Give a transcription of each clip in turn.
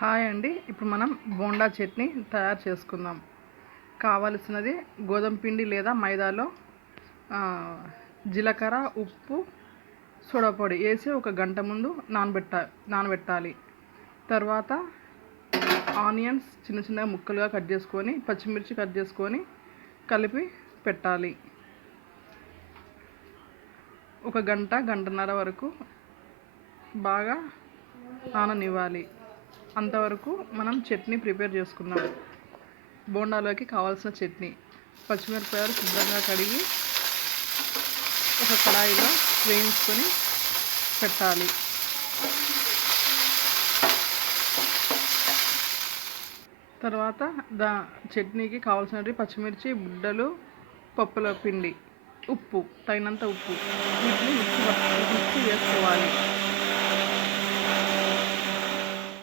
Hi అండి. ఇప్పుడు మనం బోండా చట్నీ తయారు చేసుకుందాం. కావలసినది గోధుమ పిండి లేదా మైదాలో జీలకర్ర ఉప్పు సోడాపొడి వేసి ఒక గంట ముందు నానబెట్ట నానబెట్టాలి. తర్వాత ఆనియన్స్ చిన్న చిన్న ముక్కలుగా కట్ చేసుకొని పచ్చిమిర్చి కట్ చేసుకొని కలిపి పెట్టాలి. ఒక గంట గంటన్నర వరకు బాగా నాననివ్వాలి. అంతవరకు మనం చట్నీ ప్రిపేర్ చేసుకుందాం. బోండాలోకి కావాల్సిన చట్నీ. పచ్చిమిరపకాయలు శుభ్రంగా కడిగి ఒక కడాయిలో వేయించుకొని పెట్టాలి. తర్వాత దా చట్నీకి కావాల్సినవి పచ్చిమిర్చి బుడ్డలు పప్పుల పిండి ఉప్పు తగినంత ఉప్పు. వీటిని మిక్సీ మిక్సీ వేసుకోవాలి.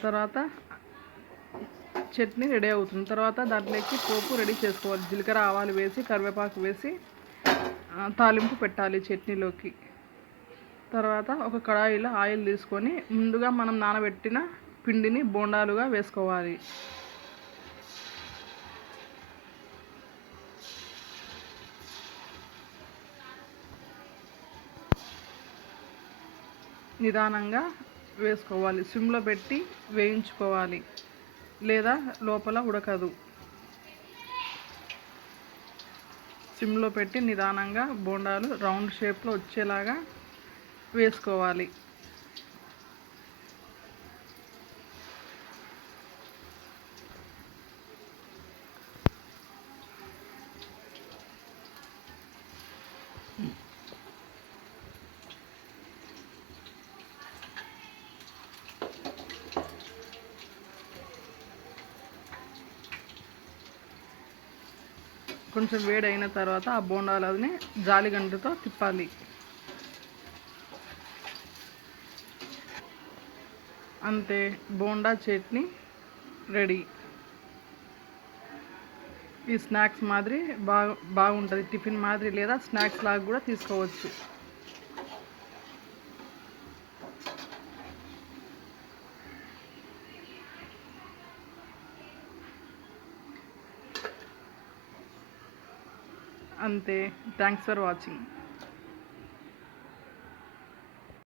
తర్వాత చట్నీ రెడీ అవుతుంది. తర్వాత దాంట్లోకి పోపు రెడీ చేసుకోవాలి. జీలకర్ర ఆవాలు వేసి కరివేపాకు వేసి తాలింపు పెట్టాలి చట్నీలోకి. తర్వాత ఒక కడాయిలో ఆయిల్ తీసుకొని ముందుగా మనం నానబెట్టిన పిండిని బోండాలుగా వేసుకోవాలి. నిదానంగా వేసుకోవాలి. సిమ్లో పెట్టి వేయించుకోవాలి. లేదా లోపల ఉడకదు. సిమ్లో పెట్టి నిదానంగా బోండాలు రౌండ్ షేప్లో వచ్చేలాగా వేసుకోవాలి. కొంచెం వేడి అయిన తర్వాత ఆ బోండాలని జాలిగంటతో తిప్పాలి. అంతే బోండా చట్నీ రెడీ. ఈ స్నాక్స్ మాదిరి బాగా బాగుంటుంది టిఫిన్ మాదిరి లేదా స్నాక్స్ లాగా కూడా తీసుకోవచ్చు. అంతే. Thanks for watching